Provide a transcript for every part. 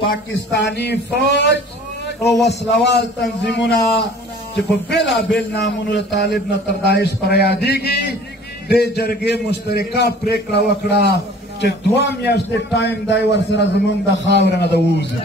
پاکستانی فوج او وسلوال تنظیمونه چې په بېلابېل نامونو د طالب نه تر داعش پر یادېږي دې جرګې مشترکه پرېکړه وکړه چې 2 میاشتې ټایم دی ورسره زموږ د خاورې نه د ووځي.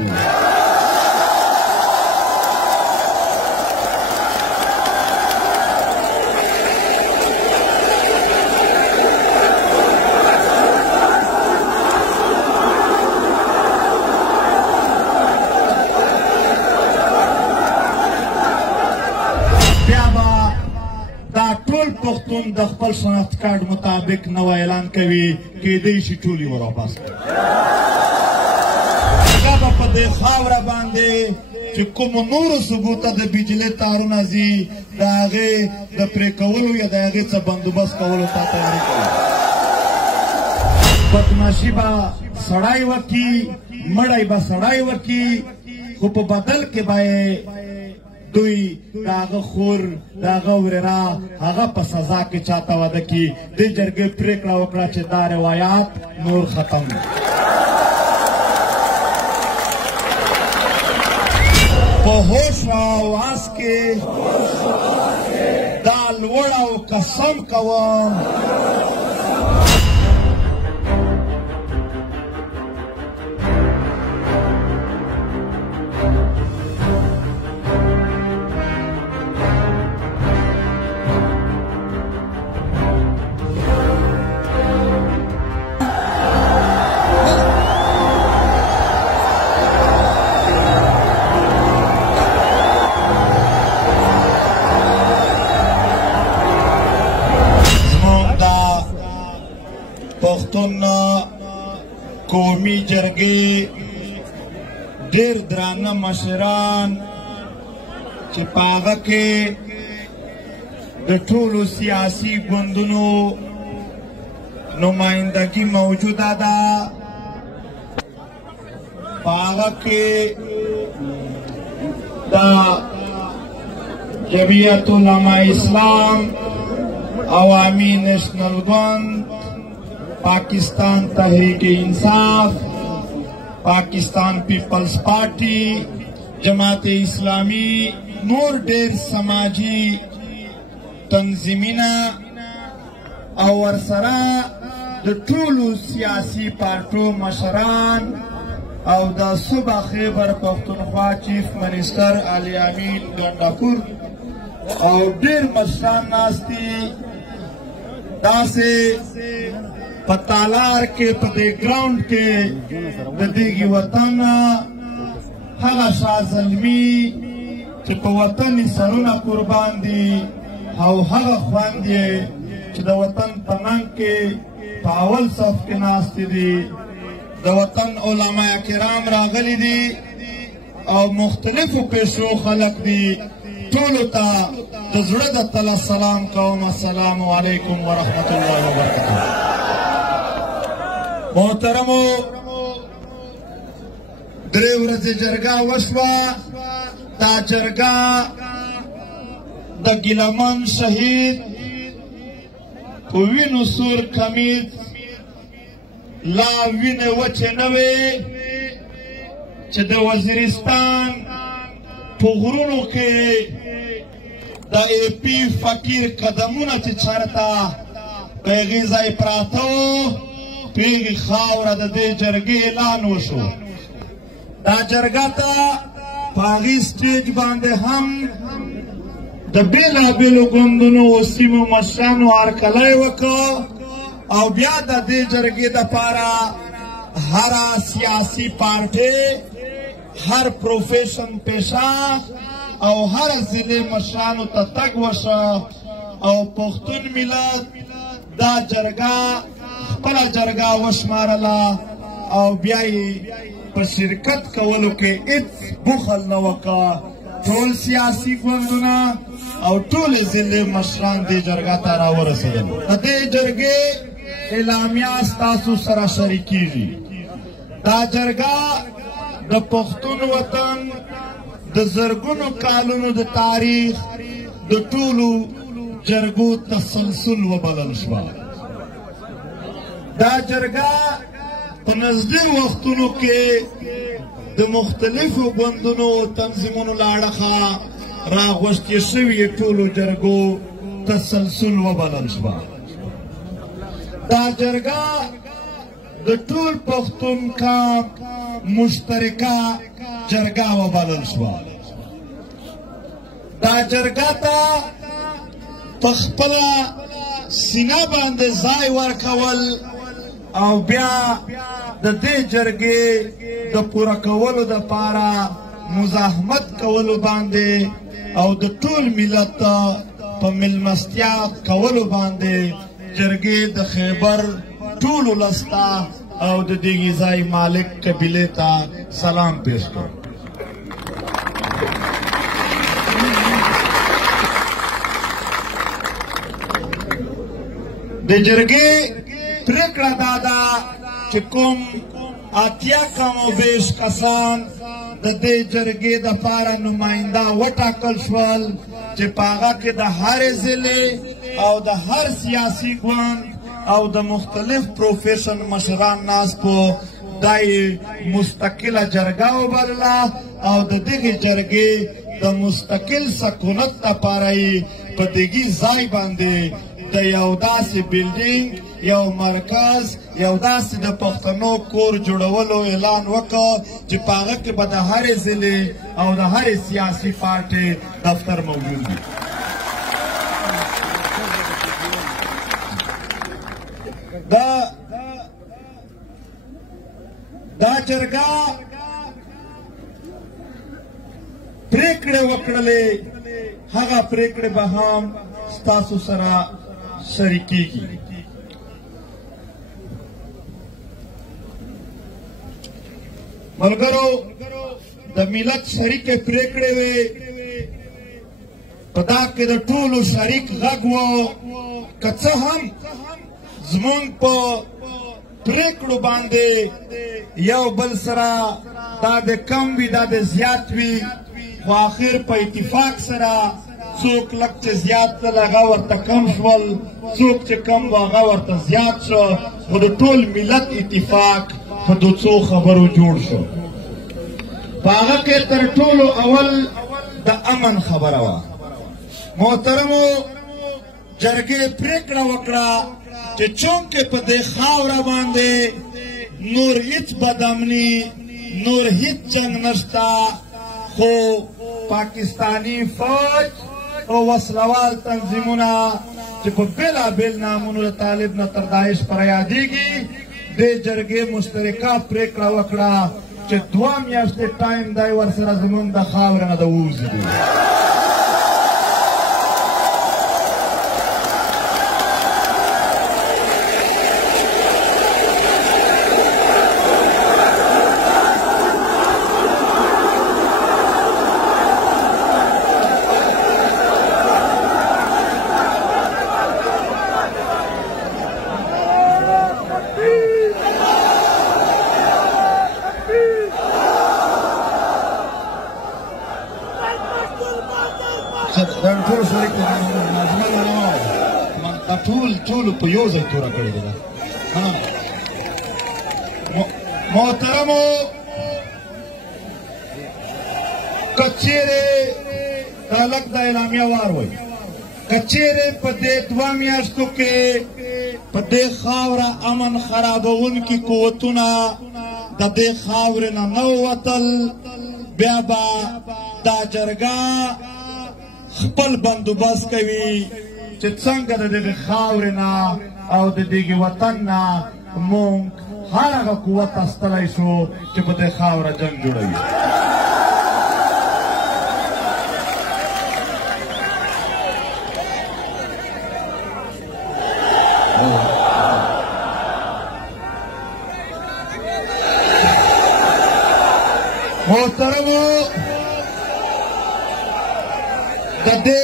پښتون د خپل شناخت کارت مطابق نو اعلان کوي کېدای شي ټول یې ورواپس کړي. هغه به په دې خاوره باندې چې کومو نورو ثبوته د بجلي تارونه ځي د هغې د پرې کولو یا د هغې څه بندوبست کولو ته تیاري کوي. بدماشي به سړی وکړي، مړی به سړی وکړي، خو په بدل کې به دوی د هغه خور د هغه ورېره هغه په سزا کې چاته واده کړي. دې جرګې پرېکړه وکړه چې دا روایات نور ختم دي. په هوش او آواز کې دا لوړ او قسم کوم پښتون قومي جرګې ډېر درانه مشران چې په هغه کې د ټولو سیاسي ګوندونو نمایندګي موجوده ده. په هغه کې د جمعیت علماء اسلام، عوامی نیشنل ګوند، پاکستان تحریک انصاف، پاکستان پیپلز پارٹی، جماعت اسلامی، نور ډېر سماجی تنظیمونه او ورسره د ټولو سیاسي پارټو مشران او د صوبه خیبر پښتونخوا چیف منسټر علي امین ګنډاپور او ډېر مشران ناست دي. داسې په تالار کې په دې ګراونډ کې د دېګي وطن هغه شاه زلمي چې په وطن یې سرونه قربان دي او هغه خویندې چې د وطن په ننګ کې په اول صف کې ناستې دي. د وطن علما کرام راغلي دي او مختلفو پیشو خلق دي. ټولو ته د زړه د تله سلام کوم. السلام علیکم ورحمت الله وبرکاته. محترمو، 3 ورځې جرګه وشوه. دا جرګه د ګیلمن شهید په وینو سور کمیز لا وینې وچې نه وې چې د وزیرستان په غرونو کې د ای پی فقیر قدمونه چې چېرته په هغې ځای پراته وو، پیغی خاوره د دې جرګې اعلان وشو. دا جرګه ته په هغې سټیج باندې هم د بېلابېلو ګوندونو او سیمو مشرانو هرکلی وکړ او بیا د دې جرګې دپاره هره سیاسي پارټۍ، هر پروفیشن پیشه او هر ضلع مشرانو ته تګ وشه او پښتون ملت دا جرګه خپله جرګه وشمارله او بیا یې په شرکت کولو کې هېڅ بخل نه وکړه. ټول سیاسي ګوندونه او ټولې ضلع مشران دې جرګه ته راورسېدل. د دې جرګې اعلامیه ستاسو سره شریکېږي. دا جرګه د پښتون وطن د زرګونو کالونو د تاریخ د ټولو جرګو تسلسل وبلل شوه. دا جرګه په نږدې وختونو کې د مختلفو ګوندونو او تنظیمونو له اړخه راغوښتې شوي ټولو جرګو تسلسل وبلل شوه. دا جرګه د ټول پښتون قام مشترکه جرګه وبلل شوه. دا جرګه ته په خپله سینه باندې ځای ورکول او بیا د دې جرګې د پوره کولو دپاره مزاحمت کولو باندې او د ټول ملت په مېلمستیا کولو باندې جرګې د خیبر ټولو ولس ته او د دغې ځای مالک قبیلې ته سلام پیش کړ. د جرګې پرېکړه دا ده چې کوم اتیا کم و بیش کسان د دې جرګې دپاره نماینده وټاکل شول چې په هغه کې د هرې ضلعې او د هر سیاسي ګوند او د مختلف پروفیشن مشران ناست په دا یې مستقله جرګه وبلله او د دغې جرګې د مستقل سکونت دپاره یې په دغې ځای باندې د یو داسې بلډینګ یو مرکز یو داسې د پښتنو کور جوړولو اعلان وکړ چې په هغه کې به د هرې ضلعې او د هرې سیاسي پارټۍ دفتر موجود وي. دا جرګه پریکړې وکړلې، هغه پریکړې به هم ستاسو سره شریکېږي. ملګرو، د ملت شریکې پریکړې وې، په دا کې د ټولو شریک غږ و. که څه هم زمونږ په پریکړو باندې یو بل سره دا د کم وي دا د زیات وي، خو آخر په اتفاق سره څوک لږ چې زیات تل هغه ورته کم شول، څوک چې کم و هغه ورته زیات شو، خو د ټول ملت اتفاق په دو څو خبرو جوړ شو. په هغه کې تر ټولو اول د امن خبره وه. محترمو، جرګې پریکړه وکړه چې چونکې په دې خاوره باندې نور هیڅ بدامني، نور هیڅ جنګ نشته، خو پاکستانی فوج او وسلوال تنظیمونه چې په بېلابېل نامونو د طالب نه تر داعش پورې یادېږي، دې جرګې مشترکه پریکړه وکړه چې 2 میاشتې ټایم دی ورسره زموږ د خاورې نه د ووځي. ټول په یو ځای توره کړې ده. محترمو، که چیرې دا لږ د اعلامیه وار وایي، که چیرې په دې 2 میاشتو کې په دې خاوره امن خرابوونکي قوتونه د دې خاورې نه نه ووتل، بیا به دا جرګه خپل بندوبست کوي چې څنګه د دغې خاورې نه او د دغې وطن نه مونږ هر هغه قوت استلی شو چې په دې خاوره جنګ جوړوي. محترمو، د دې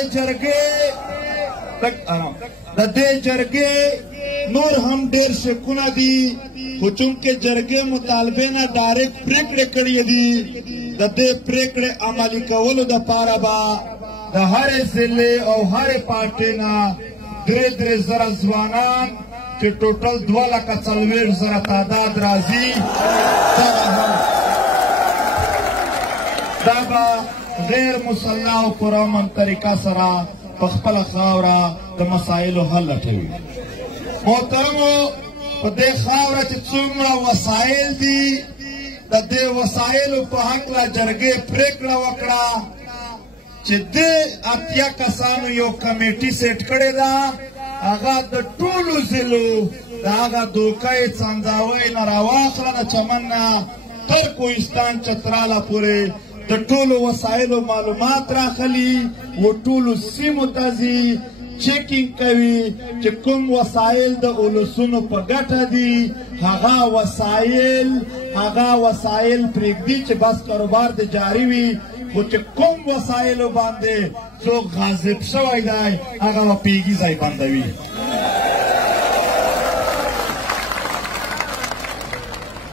جرګې نور هم ډېر شکونه دي، خو چونکې جرګې مطالبې نه ډایرکټ پریکړې کړې دي، د دې پریکړې عملي کولو دپاره به د هرې ضلعې او هرې پارټۍ نه 3 زره ځوانان چې ټوټل 2,40,000 تعداد راځي دا به غیر مسلح او پرامن طریقه سره په خپله خاوره د مسایلو حل لټوي. محترمو په دې خاوره چې څومره وسایل دي د دې وسایلو په هکله جرګې پرېکړه وکړه چې دې 80 کسانو یو کمیټي سیټ کړې ده هغه د ټولو ضلعو د هغه دوکۍ څنځاوۍ نه راواخله د چمن نه تر کوهستان چتراله پورې د ټولو وسایلو معلومات راخلي و ټولو سیمو ته ځي چیکینګ کوي چې کوم وسایل د اولسونو په ګټه دي هغه وسایل پرېږدي چې بس کاروبار د جاري وي خو چې کوم وسایلو باندې څوک غاصب شوی دی هغه به پیږي ځای بندوي.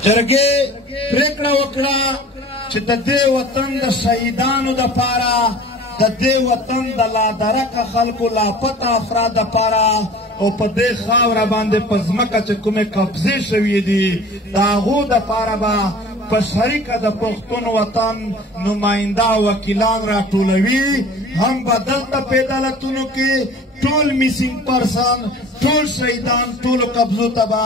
جرګې پرېکړه وکړه چې د دې وطن د شهیدانو دپاره د دې وطن د لادرکه خلکو لاپته افراد دپاره او په دې خاوره باندې په ځمکه چې کومې قبضې شوي دي د هغو دپاره به په شریکه د پښتون وطن نماینده وکیلان راټولوي هم به دلته په عدالتونو کې ټول میسینګ پرسن ټول شهیدان ټولو قبضو ته به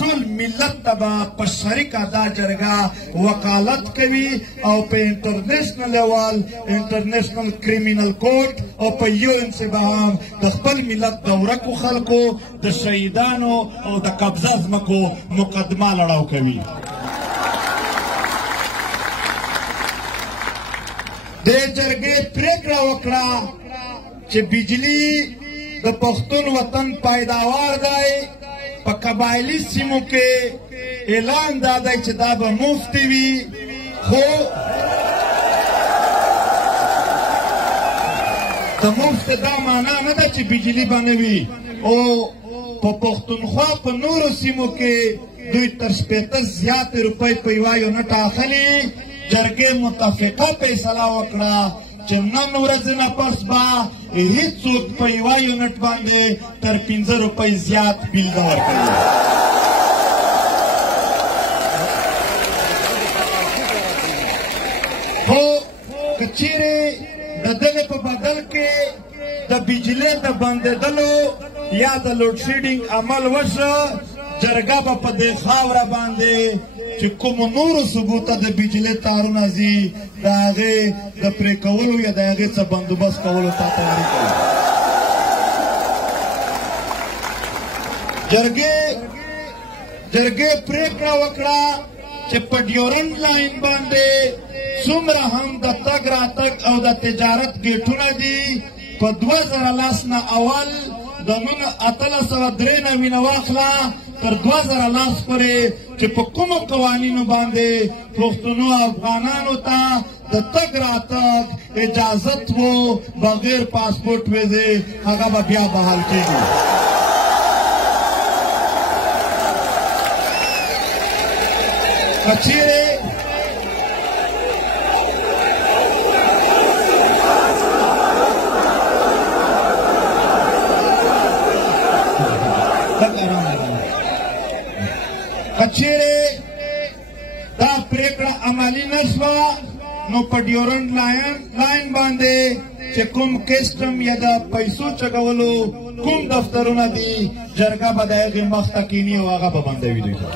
ټول ملت ته به په شریکه دا جرګه وکالت کوي او په انټرنیشنل لیول انټرنیشنل کریمینل کورټ او په UN کې به هم د خپل ملت د ورکو خلکو د شهیدانو او د قبضه ځمکو مقدمه لړاو کوي. دې جرګې پرېکړه وکړه چې بجلی د پښتون وطن پیداوار دی په قبایلي سیمو کې اعلان دا دی چې دا به مفت وي خو د مفت دا معنا نه ده چې بجلی به نه وي او په پښتونخوا په نورو سیمو کې دوی تر 50 زیاتې روپۍ په یوه یونټ اخلي. جرګې متفقه فیصله وکړه چې نن ورځې نه پس به هېڅوک په یوه یونټ باندې تر 15 روپۍ زیات بیل نه ورکوي. خو که چیرې د دغې په بدل کې د بجلۍ د بندېدلو یا د لوډ شیډینګ عمل وشو جرګه به په دې خاوره باندې چې کومو نورو صوبو ته د بجلۍ تارونه ځي د هغې د پرې کولو یا د هغې څه بندوبست کولو ته تیاري کوي. جرګې پرېکړه وکړه چې په ډیورنډ لاین باندې څومره هم د تګ راتګ او د تجارت ګیټونه دي په 2010 نه اول د 1893 نه واخله تر 2010 پورې چې په کومو قوانینو باندې پښتنو افغانانو ته د تګ راتګ اجازت و بغیر پاسپورټ ویزې هغه به بیا بحال کېږي. که چیرې دا پریکړه عملي نه شوه نو په ډیورنډ لاین باندې چې کوم کسټم یا د پیسو چګولو کوم دفترونه دي جرګه به د هغې مخ ته کیني او هغه به بندوي دوی ته.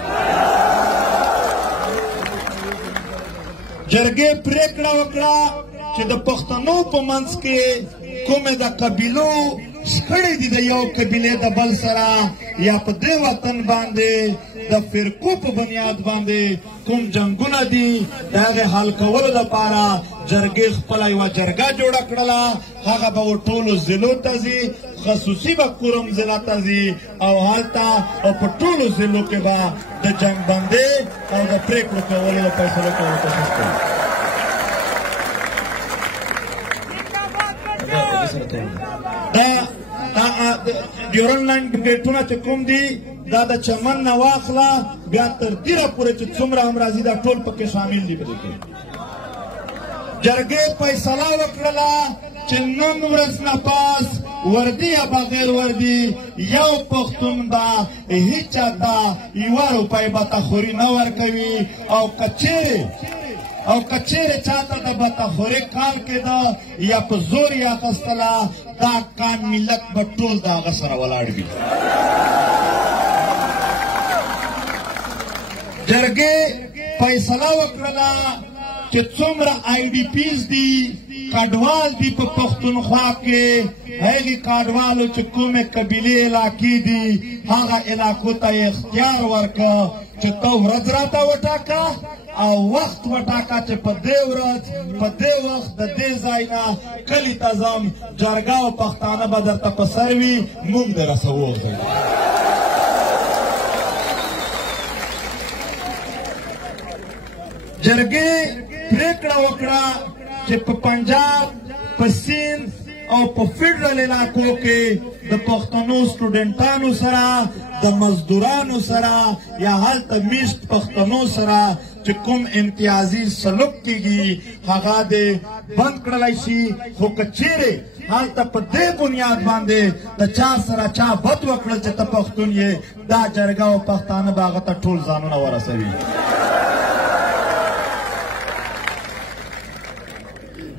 جرګې پریکړه وکړه چې د پښتنو په منځ کې کومې د قبیلو شخړې دي د یو قبیلې د بل سره یا په دې وطن باندې د فرقو په بنیاد باندې کوم جنګونه دي د هغې حل کولو دپاره جرګې خپله یوه جرګه جوړه کړله هغه به ټولو ضلعو ته ځي خصوصي به کورم ضلع ته ځي او هلته او په ټولو ضلعو کې به د جنګ بندۍ او د پرېکړو کولو د فیصلو کولو کوشش کوي. دا ډیورنډ لاین ګیټونه چې کوم دي دا د چمن نه واخله بیا تر دیره پورې چې څومره هم راځي دا ټول پکې شامل دي. په دې کې جرګې فیصله وکړله چې نن ورځ نه پاس وردی یا بغیر وردی یو پښتون با هیڅ چاته یوه روپۍ بتخوري نه ورکوي او کچیرې چاته د بتخوري کار کېده یا په زور یې اخیستله دا کان ملت به ټول د هغه سره ولاړ وي. جرګې فیصله وکړله چې څومره آی ډي پیز دي کډوال دي په پښتونخوا کې هغې کډوالو چې کومې قبیلې علاقې دي هغه علاقو ته یې اختیار ورکړه چې ته ورځ راته وټاکه او وخت وټاکه چې په دې ورځ په دې وخت د دې ځای نه کلي ته ځم جرګه او پښتانه به درته په سر وي موږ دې رسوو. جرګې پرېکړه وکړه چې په پنجاب په سیند او په فیډرل علاقو کې د پښتنو سټوډنټانو سره د مزدورانو سره یا هلته میشت پښتنو سره چې کوم امتیازي سلوک کېږي هغه دې بند کړلی شي. خو که چیرې هلته په دې بنیاد باندې د چا سره چا بد وکړل چې ته پښتون یې دا جرګه او پښتانه به هغه ته ټول ځانونه ورسوي.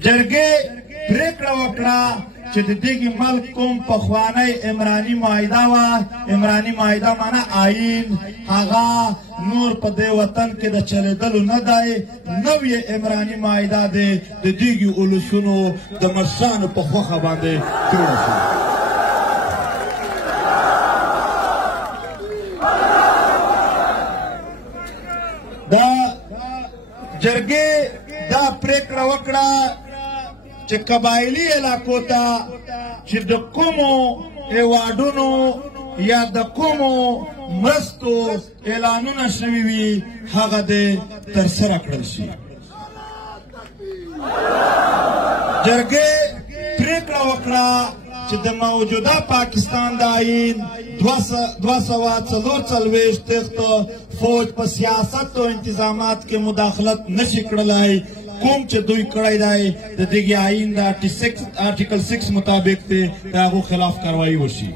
جرګې پرېکړه وکړه چې د دغې ملک کوم پخوانی عمراني معاهده وه عمراني معاهده معنا آیین هغه نور په دې وطن کې د چلېدلو نه دی نوې عمراني معاهده دی د دغې اولسونو د مشرانو په خوښه باندې جوړه شوه. دا جرګې دا پرېکړه وکړه چې قبایلي علاقو ته چې د کومو هېوادونو یا د کومو مرستو اعلانونه شوي وي هغه دې ترسره کړل شي. جرګې پرېکړه وکړه چې د موجوده پاکستان د آیین 244 فوج په سیاست او انتظامات کې مداخلت نشي کړلی کوم چې دوی کړی دی د دغې آیین د آرټیکل 6 مطابق دی د هغو خلاف کاروایي وشي.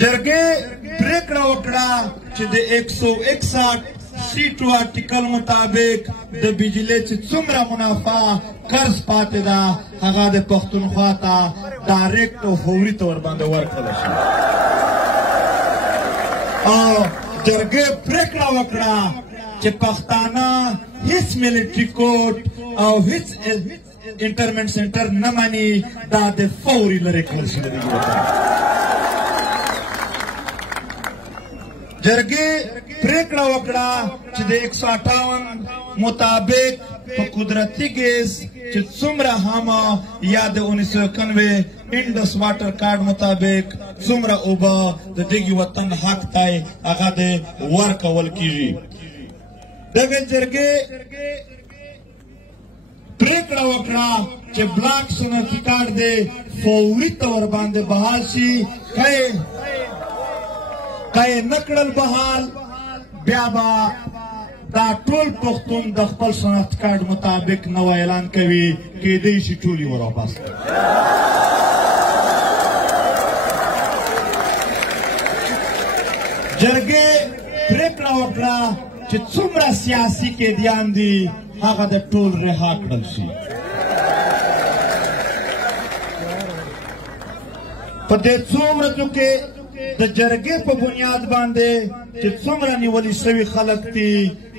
جرګې پرېکړه وکړه چې د 161 سیټو آرټیکل مطابق د بجلۍ چې څومره منافع قرض پاتې ده هغه د پښتونخوا ته ډایرکټ او فوري طور باندې ورکړل شي. او جرګې پرېکړه وکړه چې پښتانه هیڅ ملیټري کوډ او هیڅ انټرمنټ سنټر نه مني دا د فوري لرې کړل شي. جرګې پرېکړه وکړه چې د 158 مطابق په قدرتي ګیس چې څومره هم یا د 1991 انډس واټر کارډ مطابق څومره اوبه د دغې وطن حق دی هغه د ورکول کېږي. دغې جرګې پرېکړه وکړه چې بلاک صنعتي کارډ دی فوري طور باندې بحال شي. که یې نه کړل بحال بیا به دا ټول پښتون د خپل شناخت کارډ مطابق نوی اعلان کوي کېدی شي ټول یې ورواپس کړي. جرګې پرېکړه وکړه چې څومره سیاسي قیدیان دي هغه د ټول رها کړل شي. په دې څو ورځو کې د جرګې په بنیاد باندې چې څومره نیولي شوي خلک دي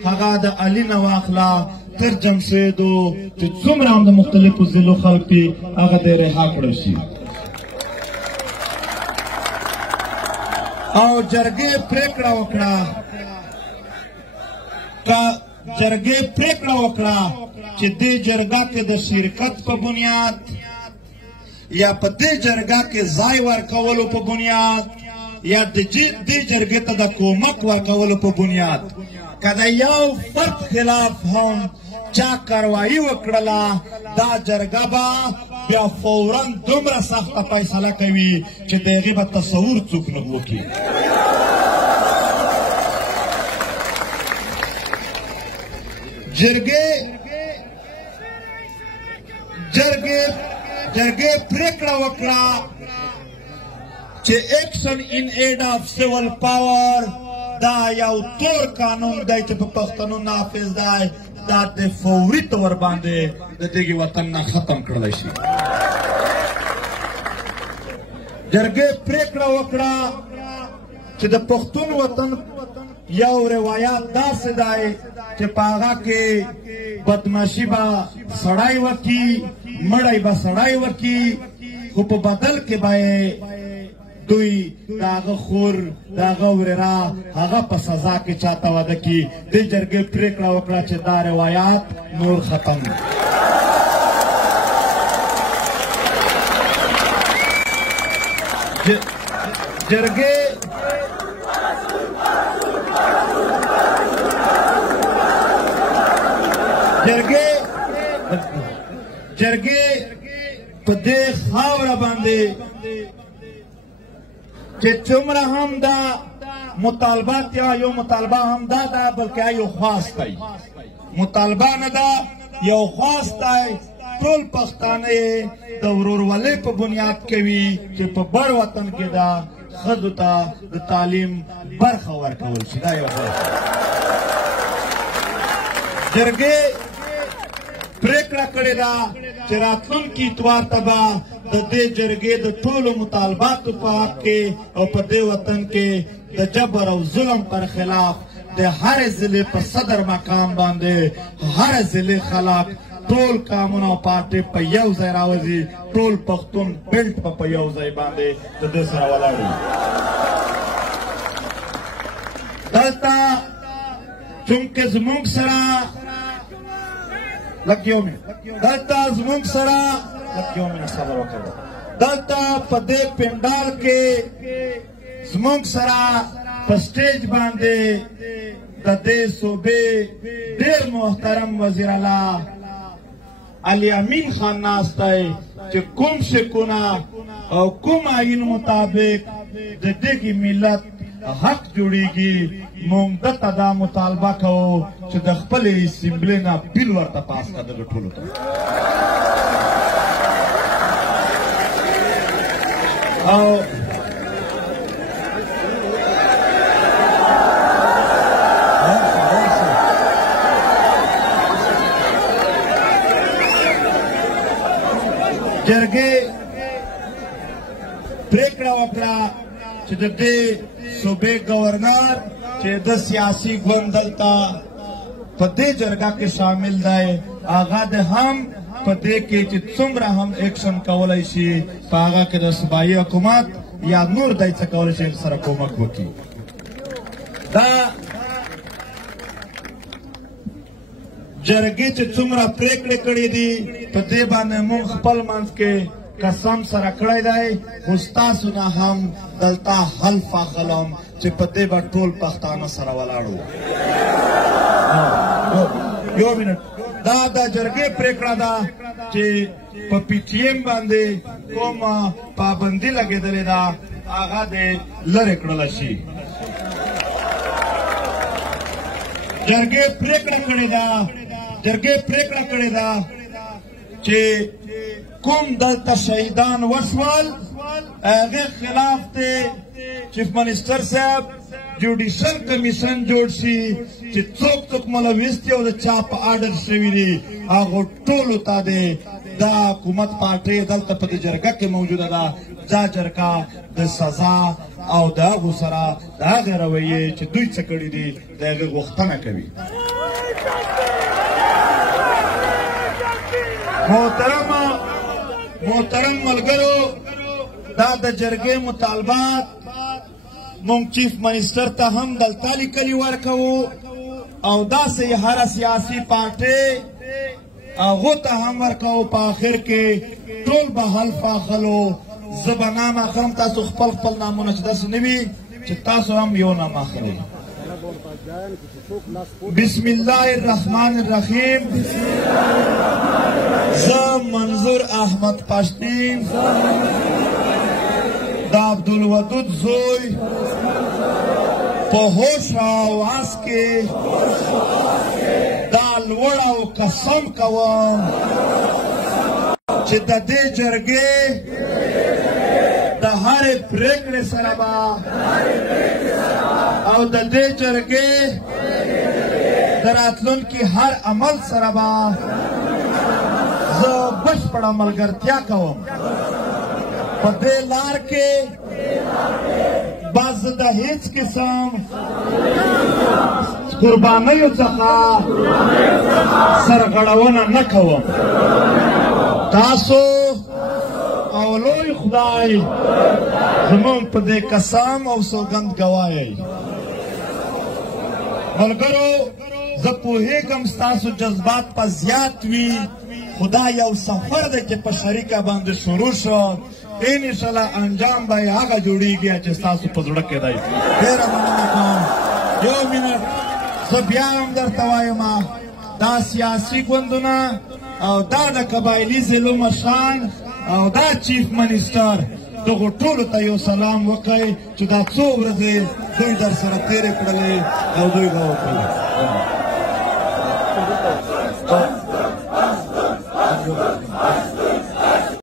هغه د علي نه واخله تر جمشیدو چې څومره هم د مختلفو ضلعو خلک دي هغه دې رها کړل شي. او جرګې پرېکړه وکړه چې دې جرګه کې د شرکت په بنیاد یا په دې جرګه کې ځای ورکولو په بنیاد یا دې جرګې ته د کومک ورکولو په بنیاد که د یو فرد خلاف هم چا کاروایي وکړله دا جرګه به بیا فورا دومره سخته فیصله کوي چې د هغې به تصور څوک نه وکړي. جرګې جرګې پریکړه وکړه چې ایکشن ان ایډ آف سیول پاور دا یو تور قانون دی چې په پښتنو نافذ دی دا د فوري طور باندې د دغه وطن نه ختم کړلی شي. جرګې پریکړه وکړه چې د پښتون وطن یو روایت داسې دی چې په هغه کې بدماشي به سړی وکړي، مړی به سړی وکړي، خو په بدل کې به دوی د هغه خور د هغه ورېره هغه په سزا کې چاته واده کړي. دې جرګې پرېکړه وکړه چې دا روایات نور ختم جرګې په دې خاوره باندې چې څومره هم دا مطالبات یا یو مطالبه هم دا ده بلکې یو خواست دی، مطالبه نه ده یو خواست دی. ټول پښتانه د ورورولۍ په بنیاد کوي چې په بر وطن کې دا ښځو ته د تعلیم برخه ورکول شي. دا یو خواست دی. جرګې پریکړه کړې ده چې راتلونکي اتوار ته به د دې جرګې د ټولو مطالباتو په حق کې او په دې وطن کې د جبر او ظلم پر خلاف د هرې ضلع په صدر مقام باندې هر ضلع خلک ټول کامونه او پارټۍ په یو ځای راوځي، ټول پښتون بیلټ په یو ځای باندې د دې سره ولاړ وي. دلته چونکې زموږ سره دلته زموږ سره دلته په دې پنډال کې زموږ سره په سټیج باندې د دې صوبې ډېر محترم وزیر اعلی علي امین خان ناست دی چې کوم شکونه او کوم آیین مطابق د دغې ملت حق جوړیږي. موږ دته دا مطالبه کوو چې د خپلې اسمبلۍ نه بیل ورته پاس کړه دغه ټولو ته. او جرګې پریکړه وکړه چې د دې صوبې گورنر چې د سیاسي ګوند دلته په دې جرګه کې شامل دی هغه د هم په دې کې چې څومره هم ایکشن کولی شي په هغه کې د صوبایي حکومت یا نور دی څه کولی شي سره کومک وکړي. دا جرګې چې څومره پریکړې کړې دي په دې باندې موږ خپل منځ کې قسم سره کړی دی، خو ستاسو نه هم دلته حلف اخلم چې په دې به ټول پښتانه سره ولاړ وو. یو منټ، دا د جرګې پریکړه ده چې په پی ټي ایم باندې کومه پابندي لګېدلې ده هغه دې لرې کړله شي. جرګې پریکړه کړې ده چې کوم دلته شهیدان وشول هغه خلاف دی چیف منسٹر صاحب جوډیشل کمیشن جوړ شي چې څوک څوک ملوث دي او د چا په آرډر شوي دي هغو ټولو ته دی دا حکومت پارټۍ دلته په دې جرګه کې موجوده ده. دا جرګه د سزا او د هغو سره د هغې رویې چې دوی څه کړي دي د هغې غوښتنه کوي. محترم ملګرو، دا د جرګې مطالبات مونږ چیف منسټر ته هم دلته لیکلي ورکوو او داسې هره سیاسي پارټۍ هغو ته هم ورکوو. په آخر کې ټول به حلف اخلو. زه به نام اخلم، تاسو خپل خپل نامونه چې داسې نه وي چې تاسو هم یو نام اخلئ. بسم الله الرحمن الرحیم. زه منظور احمد پشتین د عبدالودود زوی په هوش او هوس کې دا لوړ او قسم کوم چې د دې جرګې د هرې پرېکړې سره به او د دې جرګې د راتلونکي هر عمل سره به زه بشپړه ملګرتیا کوم. په دې لار کې به زه د هیڅ قسم قربانیو څخه سرغړونه نه کوم. تاسو او لوی خدای زموږ په دې قسم او سوګند ګواهی. ملګرو زه پوهېږم ستاسو جذبات په زیات وي، خو دا یو سفر دی چې په شریکه باندې شروع شو. انشاءالله انجام به یې هغه جوړېږي چې ستاسو په زړه کې دی. ډېره مننه کوم. یو منټ زه بیا هم درته وایم دا سیاسي ګوندونه او دا د قبایلي ضلعو مشران او دا چیف منسټر دغو ټولو ته یو سلام وکړئ چې دا څو ورځې دوی در سره تېرې کړلې او دوی به وکړي.